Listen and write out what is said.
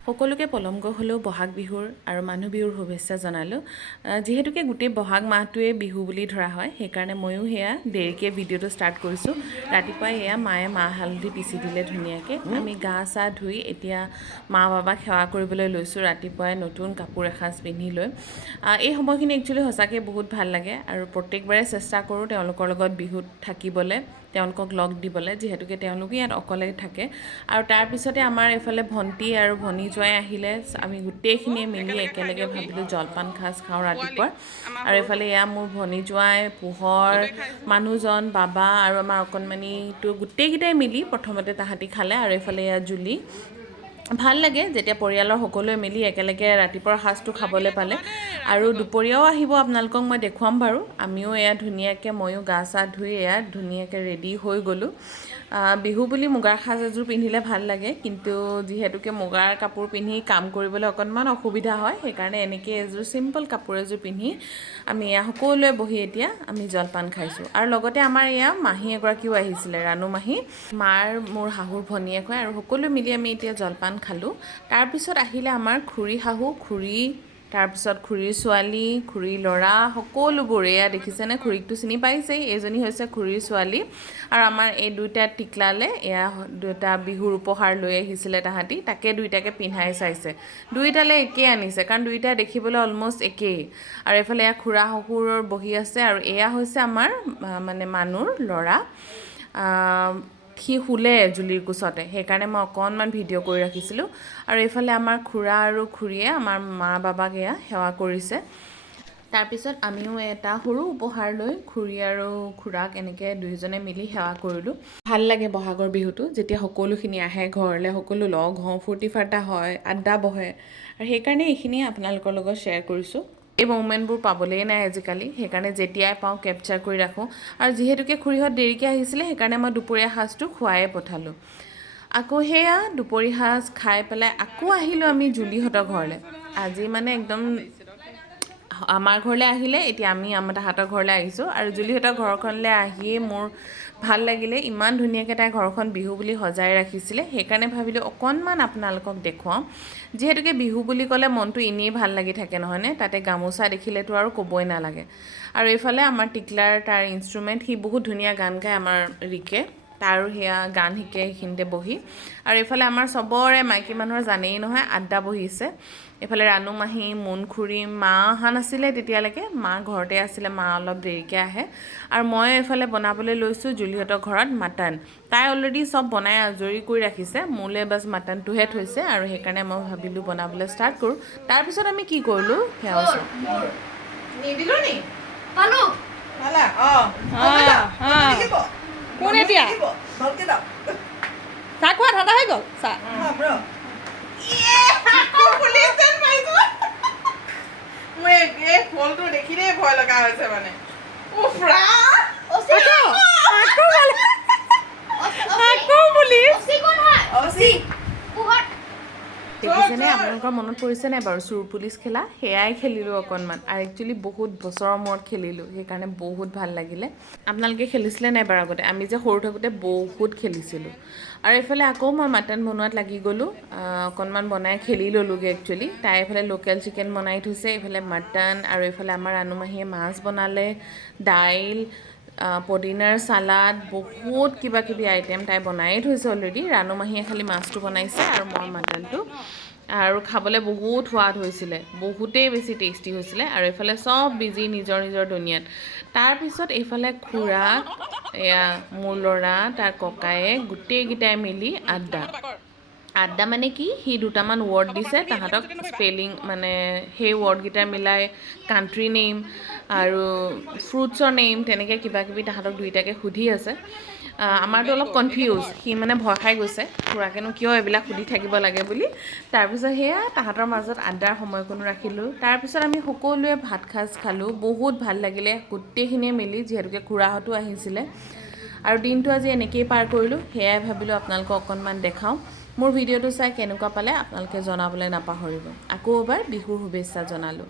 সকলোকে পলমক হলেও বহাগ বিহুৰ আৰু মানুহ বিহুৰ শুভেচ্ছা জনালো যেহেতুকে গোটেই বহাগ মাহটোৱে বিহু বুলি ধৰা হয় সেইকাৰণে ময়ো হেয়া দেৰিকে ভিডিঅ'টো ষ্টাৰ্ট কৰিছোঁ ৰাতিপুৱাই এয়া মায়ে মাহ হালধি পিচি দিলে ধুনীয়াকৈ আমি গা চা ধুই এতিয়া মা বাবাক সেৱা কৰিবলৈ লৈছোঁ ৰাতিপুৱাই নতুন কাপোৰ এসাঁজ পিন্ধি লৈ এই সময়খিনি একচুৱেলি সঁচাকৈ বহুত ভাল লাগে আৰু প্ৰত্যেকবাৰে চেষ্টা কৰোঁ তেওঁলোকৰ লগত বিহুত থাকিবলৈ তেওঁলোকক লগ দিবলৈ যেহেতুকে তেওঁলোকে ইয়াত অকলে থাকে আৰু তাৰপিছতে আমাৰ এফালে ভণ্টি আৰু ভনী জোৱাই আহিলে আমি গোটেইখিনিয়ে মিলি একেলগে ভাবিলোঁ জলপান সাজ খাওঁ ৰাতিপুৱা আৰু এফালে এয়া মোৰ ভনী জোৱাই পোহৰ মানুহজন বাবা আৰু আমাৰ অকণমানিটো গোটেইকেইটাই মিলি প্ৰথমতে তাহাঁতি খালে আৰু এফালে এয়া জুলি ভাল লাগে যেতিয়া পৰিয়ালৰ সকলোৱে মিলি একেলগে ৰাতিপুৱাৰ সাজটো খাবলৈ পালে আৰু দুপৰীয়াও আহিব আপোনালোকক মই দেখুৱাম বাৰু আমিও এয়া ধুনীয়াকৈ ময়ো গা চা ধুই এয়া ধুনীয়াকৈ ৰেডি হৈ গ'লোঁ বিহু বুলি মুগাৰ সাজ এযোৰ পিন্ধিলে ভাল লাগে কিন্তু যিহেতুকে মুগাৰ কাপোৰ পিন্ধি কাম কৰিবলৈ অকণমান অসুবিধা হয় সেইকাৰণে এনেকৈ এযোৰ চিম্পল কাপোৰ এযোৰ পিন্ধি আমি এয়া সকলোৱে বহি এতিয়া আমি জলপান খাইছোঁ আৰু লগতে আমাৰ এয়া মাহী এগৰাকীও আহিছিলে ৰাণু মাহী মাৰ মোৰ শাহুৰ ভনীয়েক হয় আৰু সকলোৱে মিলি আমি এতিয়া জলপান খালোঁ তাৰপিছত আহিলে আমাৰ খুৰী শাহু খুৰী তাৰপিছত খুৰীৰ ছোৱালী খুৰীৰ ল'ৰা সকলোবোৰ এয়া দেখিছেনে খুৰীকটো চিনি পাইছেই এইজনী হৈছে খুৰীৰ ছোৱালী আৰু আমাৰ এই দুইটা টিকলালে এয়া দুটা বিহুৰ উপহাৰ লৈ আহিছিলে তাহাঁতি তাকে দুইটাকে পিন্ধাই চাইছে দুইটালে একেই আনিছে কাৰণ দুইটা দেখিবলৈ অলমষ্ট একেই আৰু এইফালে এয়া খুৰা শহুৰৰ বহি আছে আৰু এয়া হৈছে আমাৰ মানে মানুহৰ ল'ৰা সি শুলে জুলিৰ কোচতে সেইকাৰণে মই অকণমান ভিডিঅ' কৰি ৰাখিছিলোঁ আৰু এইফালে আমাৰ খুৰা আৰু খুৰীয়ে আমাৰ মা বাবাক এয়া সেৱা কৰিছে তাৰপিছত আমিও এটা সৰু উপহাৰ লৈ খুৰী আৰু খুৰাক এনেকৈ দুয়োজনে মিলি সেৱা কৰিলোঁ ভাল লাগে বহাগৰ বিহুটো যেতিয়া সকলোখিনি আহে ঘৰলৈ সকলো লগ হওঁ ফূৰ্তি ফাৰ্তা হয় আড্ডা বহে আৰু সেইকাৰণে এইখিনিয়ে আপোনালোকৰ লগত শ্বেয়াৰ কৰিছোঁ এই মমেণ্টবোৰ পাবলৈই নাই আজিকালি সেইকাৰণে যেতিয়াই পাওঁ কেপচাৰ কৰি ৰাখোঁ আৰু যিহেতুকে খুৰীহঁত দেৰিকৈ আহিছিলে সেইকাৰণে মই দুপৰীয়া সাজটো খুৱাই পঠালোঁ আকৌ সেয়া দুপৰীয়া সাজ খাই পেলাই আকৌ আহিলোঁ আমি জুলিহঁতৰ ঘৰলৈ আজি মানে একদম আমাৰ ঘৰলৈ আহিলে এতিয়া আমি আমাৰ তাহাঁতৰ ঘৰলৈ আহিছোঁ আৰু জুলিহঁতৰ ঘৰখনলৈ আহিয়ে মোৰ ভাল লাগিলে ইমান ধুনীয়াকৈ তাই ঘৰখন বিহু বুলি সজাই ৰাখিছিলে সেইকাৰণে ভাবিলোঁ অকণমান আপোনালোকক দেখুৱাওঁ যিহেতুকে বিহু বুলি ক'লে মনটো এনেই ভাল লাগি থাকে নহয়নে তাতে গামোচা দেখিলেতো আৰু ক'বই নালাগে আৰু এইফালে আমাৰ টিকলাৰ তাৰ ইনষ্ট্ৰুমেণ্ট সি বহুত ধুনীয়া গান গায় আমাৰ ৰিকে তাৰো সেয়া গান শিকে সেইখিনিতে বহি আৰু এইফালে আমাৰ চবৰে মাইকী মানুহৰ জানেই নহয় আড্ডা বহিছে এইফালে ৰাণু মাহী মুন খুৰী মা অহা নাছিলে তেতিয়ালৈকে মা ঘৰতে আছিলে মা অলপ দেৰিকৈ আহে আৰু মই এইফালে বনাবলৈ লৈছোঁ জুলিহঁতৰ ঘৰত মাটন তাই অলৰেডি চব বনাই আজৰি কৰি ৰাখিছে মোলৈ বাছ মাটনটোহে থৈছে আৰু সেইকাৰণে মই ভাবিলোঁ বনাবলৈ ষ্টাৰ্ট কৰোঁ তাৰপিছত আমি কি কৰিলোঁ সেয়া নিদিলোঁ নি পালোঁ কোন এতিয়া চাহ খোৱা ঠাণ্ডা হৈ গ'ল চাহ ফলটো দেখিলেই ভয় লগা হৈছে মানে দেখিছেনে আপোনালোকৰ মনত পৰিছে নাই বাৰু চোৰ পুলিচ খেলা সেয়াই খেলিলোঁ অকণমান আৰু একচুৱেলি বহুত বছৰৰ মূৰত খেলিলোঁ সেইকাৰণে বহুত ভাল লাগিলে আপোনালোকে খেলিছিলে নাই বাৰু আগতে আমি যে সৰু থাকোঁতে বহুত খেলিছিলোঁ আৰু এইফালে আকৌ মই মাটন বনোৱাত লাগি গ'লোঁ অকণমান বনাই খেলি ল'লোঁগৈ একচুৱেলি তাই এইফালে লোকেল চিকেন বনাই থৈছে এইফালে মাটন আৰু এইফালে আমাৰ ৰাণুমাহীয়ে মাছ বনালে দাইল পদিনাৰ চালাড বহুত কিবা কিবি আইটেম তাই বনায়েই থৈছে অলৰেডি ৰাণুমাহীয়ে খালি মাছটো বনাইছে আৰু মই মাটনটো আৰু খাবলৈ বহুত সোৱাদ হৈছিলে বহুতেই বেছি টেষ্টি হৈছিলে আৰু এইফালে চব বিজি নিজৰ নিজৰ দুনিয়াত তাৰপিছত এইফালে খুৰা এয়া মোৰ ল'ৰা তাৰ ককায়ে গোটেইকেইটাই মিলি আড্ডা মানে কি সি দুটামান ৱৰ্ড দিছে তাহাঁতক স্পেলিং মানে সেই ৱৰ্ডকেইটা মিলাই কাণ্ট্ৰি নেম আৰু ফ্ৰুটছৰ নেম তেনেকৈ কিবা কিবি তাহাঁতক দুইটাকে সুধি আছে আমাৰতো অলপ কনফিউজ সি মানে ভয় খাই গৈছে খুৰাকেনো কিয় এইবিলাক সুধি থাকিব লাগে বুলি তাৰপিছত সেয়া তাহাঁতৰ মাজত আড্ডাৰ সময় কোনো ৰাখিলোঁ তাৰপিছত আমি সকলোৱে ভাত সাজ খালোঁ বহুত ভাল লাগিলে গোটেইখিনিয়ে মিলি যিহেতুকে খুৰাহঁতো আহিছিলে আৰু দিনটো আজি এনেকৈয়ে পাৰ কৰিলোঁ সেয়াই ভাবিলোঁ আপোনালোকক অকণমান দেখাওঁ মোৰ ভিডিঅ'টো চাই কেনেকুৱা পালে আপোনালোকে জনাবলৈ নাপাহৰিব আকৌ এবাৰ বিহুৰ শুভেচ্ছা জনালোঁ